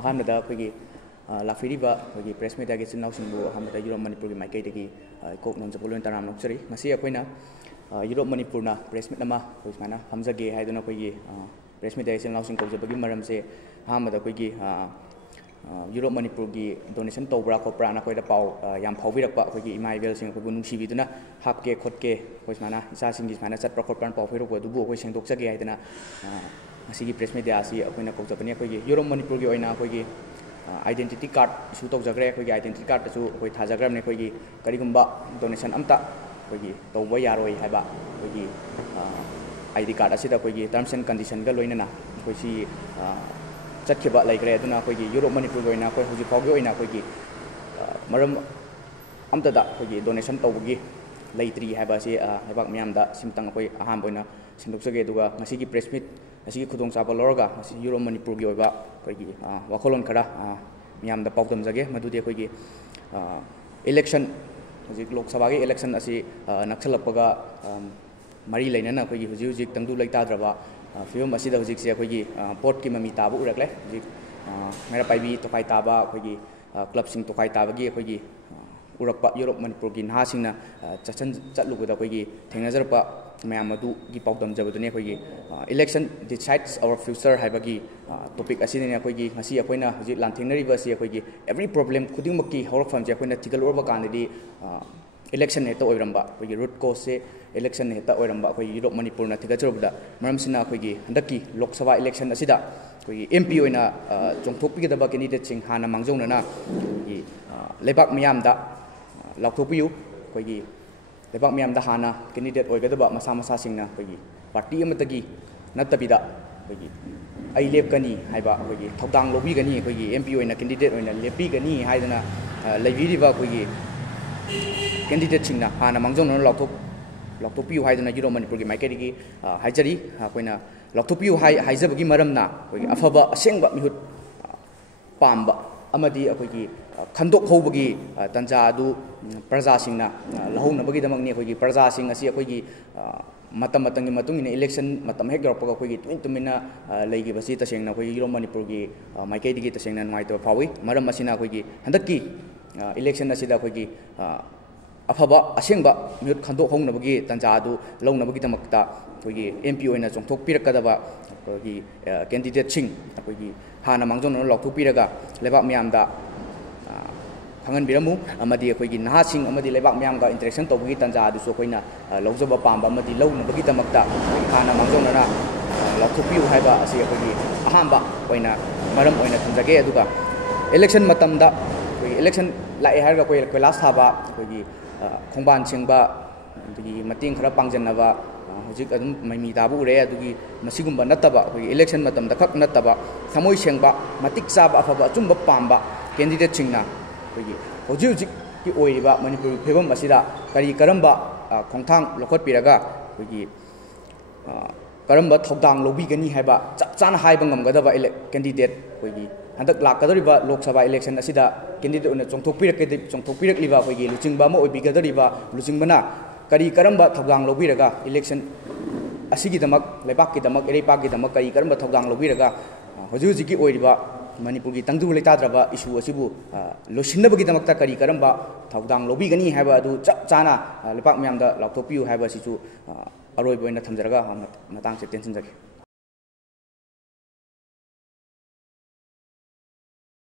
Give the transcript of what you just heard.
ꯑꯍꯥꯟꯕꯗ ꯑꯩꯈꯣꯏꯒꯤ ꯂꯥꯛꯄꯤꯔꯤꯕ ꯑꯩꯈꯣꯏꯒꯤ ꯄ꯭ꯔꯦꯁ ꯃꯤꯗꯤꯌꯥꯒꯤ ꯏꯆꯤꯟ ꯏꯅꯥꯎꯁꯤꯡꯕꯨ ꯑꯍꯥꯟꯕꯗ ꯌꯨꯔꯣꯞ ꯃꯅꯤꯄꯨꯔꯒꯤ ꯃꯥꯏꯀꯩꯗꯒꯤ ꯏꯀꯣꯛ ꯅꯣꯝꯖꯕ ꯂꯣꯏꯅ ꯇꯔꯥꯝꯅ ꯅꯣꯛꯆꯔꯤ ꯉꯁꯤ ꯑꯩꯈꯣꯏꯅ ꯌꯨꯔꯣꯞ ꯃꯅꯤꯄꯨꯔꯅ ꯄ꯭ꯔꯦꯁ ꯃꯤꯠ ꯑꯃ ꯑꯩꯈꯣꯏ ꯁꯨꯃꯥꯏꯅ ꯐꯝꯖꯒꯦ ꯍꯥꯏꯗꯨꯅ ꯑꯩꯈꯣꯏꯒꯤ ꯄ꯭ꯔꯦꯁ ꯃꯤꯗꯤꯌꯥꯒꯤ ꯏꯆꯤꯟ ꯏꯅꯥꯎꯁꯤꯡ ꯀꯧꯖꯕꯒꯤ ꯃꯔꯝꯁꯦ ꯑꯍꯥꯟꯕꯗ ꯑꯩꯈꯣꯏꯒꯤ ꯌꯨꯔꯣꯞ ꯃꯅꯤꯄꯨꯔꯒꯤ ꯗꯣꯅꯦꯁꯟ ꯇꯧꯕ꯭ꯔꯥ ꯈꯣꯠꯄ꯭ꯔꯥꯅ ꯑꯩꯈꯣꯏꯗ ꯄꯥꯎ ꯌꯥꯝ ꯐꯥꯎꯕꯤꯔꯛꯄ ꯑꯩꯈꯣꯏꯒꯤ ꯏꯃꯥ ꯏꯕꯦꯜꯁꯤꯡ ꯑꯩꯈꯣꯏꯕꯨ ꯅꯨꯡꯁꯤꯕꯤꯗꯨꯅ ꯍꯥꯞꯀꯦ ꯈꯣꯠꯀꯦ ꯑꯩꯈꯣꯏ ꯁꯨꯃꯥꯏꯅ ꯏꯆꯥꯁꯤꯡꯒꯤ ꯁꯨꯃꯥꯏꯅ ꯆꯠꯄ꯭ꯔꯥ ꯈꯣꯠꯄ꯭ꯔꯥꯅ ꯄꯥꯎ ꯐꯥꯎꯕꯤꯔꯛꯄ ꯑꯗꯨꯕꯨ ꯑꯩꯈꯣꯏ ꯁꯦꯡꯗꯣꯛꯆꯒꯦ ꯍꯥꯏꯗꯅ ꯉꯁꯤꯒꯤ ꯄ꯭ꯔꯦꯁ ꯃꯤꯗꯤꯌꯥ ꯑꯁꯤ ꯑꯩꯈꯣꯏꯅ ꯀꯧꯖꯕꯅꯤ ꯑꯩꯈꯣꯏꯒꯤ ꯌꯨꯔꯣꯞ ꯃꯅꯤꯄꯨꯔꯒꯤ ꯑꯣꯏꯅ ꯑꯩꯈꯣꯏꯒꯤ आइडेंटिटी कार्ड इशू तौजग्रे अखोई आइडेंटिटी कार्ड तसु अखोई थाजग्रबने अखोई करिगुंबा डोनेशन अमता अखोई तौबा यारोय हाइबा अखोई आईडी कार्ड असिदा अखोई टर्म्स एंड कंडीशन गा लोइनना अखोई सि चटखेबा लाइग्रे अदुना अखोई यूरोप मणिपुर गोइना अखोई हुजि फाउगे ओइना अखोई मरम अमतदा अखोई डोनेशन तौबगी लेट्री हाइबा सि हाइबाक म्यामदा सिमतंग अखोई अहाम बोइना सिंदुकसगे दुगा ngasi press meet ngasi khudong chaba lorga ngasi Europe Manipur gi oiba koi wakolon khara miyam da paudam jage madudi koi gi election hujik lok sabha gi election asi nakchalapaga mari lainana koi gi hujik hujik tangdu laita draba film asi da hujik se koi gi port ki mami tabu urakle hujik mera paibi tokai taba koi gi club sing tokai taba gi koi gi urakpa Europe Manipur gi nha singna chachan chatluga da koi gi thengnajarpa ma'am की पादम जबदने election decides our future है topic अखोई अखोना हजिक लांथेंगरीबसी अखोई every problem खुदिंगमक्की हौरफमसे अखोना थिगलुरब कांददी इलेक्शन हेक्ट ओइरंबा अखोई रूट कोज से इलेक्शन हेक्ट ओइरंबा अखोई यूरोप मणिपुरना थिगजरबदा मरमसिना अखोई हंदक्की लोकसभा इलेक्शन असिदा अखोई एमपी ओइना चोंथोकपिगदबा कैंडिडेट सिंह हाना मांगजौनना अखोई लेबाक मयामदा लाउथोकपियु अखोई लेबाक म्यामदा हाना कैंडिडेट ओइगदबा मसा मसा सिंगना अखोई पार्टी अमतगी नत्तबिदा अखोई आई लेपकनी हाइबा अखोई थौदांग लोबिगनी अखोई एमपी ओइना कैंडिडेट ओइना लेपिगनी हाइदना लैबिरिबा अखोई कैंडिडेट सिंगना हाना मांगजौनना लाउथोकपियु हाइदना यूरोप मणिपुर की माइकेदगी हाइजरी अखोइना लाउथोकपियु हाइजबगी मरमना अखोई अफबा असेंगबा मिहुत पाम्बा अमदी अखोई खंदोक होबगी तंजा अदु प्रजा सिंगना लहौनबगीदमकनी अखोई प्रजा सिंग असी अखोई मतम मतंगी मतुंगिना इलेक्शन मतम हेक यौरपगा अखोई तुइन तुमिना लेगिबसी तसेंगना अखोई यूरोप मणिपुर की माइकेदगी तसेंगना नुवाइतो फावी मरम असिना अखोई हंदक्की इलेक्शन असिदा अखोई अफबा असेंगबा मिहुत खंदोक होनबगी तंजा अदु लौनबगीदमकता अखोई एमपी ओइना चोंथोकपिरकदबा अखोई कैंडिडेट सिंग अखोई हाना मांगजोन लौथोकपिरगा लेबाक म्यामदा खंगनबिरमु अमदी अखोई नहासिंग अमदी लेबाक म्यामगा इंटरेक्शन तौबगी तंजा अदुसु अखोइना लौजबा पांबा अमदी लौनबगीदमकता हाना मांगजोनना लौथोकपियु हाइबा असि अखोई अहांबा ओइना मरम ओइना थंजगे अदुगा इलेक्शन मतमदा अखोई इलेक्शन लाए हारगा अखोई क्लास थाबा अखोई खोंबान सिंगबा अदुगी मतिंग खरा पांगजनबा हजिक अदुम मैमी ताबु उरे अदुगी मसिगुंबा नत्तबा अखोई इलेक्शन मतमदा खक नत्तबा थमोय सेंगबा मतिक चाबा अफबा अचुंबा पांबा कैंडिडेट सिंगना हौजी हौजी की ओइरिबा मणिपुर फेबम असिदा करी करंबा खोंथांग लखोटपिरगा अखोई करंबा थौदांग लौबिगनी हाइबा चप चाना हाइबा ngमगदबा कैंडिडेट अखोई हंदक लाकदरिबा लोकसभा इलेक्शन असिदा कैंडिडेट ओना चोंथोकपिरकलिबा अखोई लुचिंगबा अमा ओइबिगदरिबा लुचिंगबना करी करंबा थौदांग लौबिरगा इलेक्शन असिगिदमक लेबाकगिदमक एरेपाकगिदमक करी करंबा थौदांग लौबिरगा हौजी हौजी की ओइरिबा मणिपुर की तंगदु लेताद्रबा इशू असिबु लोसिनबगीदमकता करी करंबा थौदांग लौबिगनी हाइबा अदु चप चाना लेबाक म्यामदा लाउथोकपियु हाइबा सिसु अरोइब ओइना थमजरगा मतंग से टेंशन जगे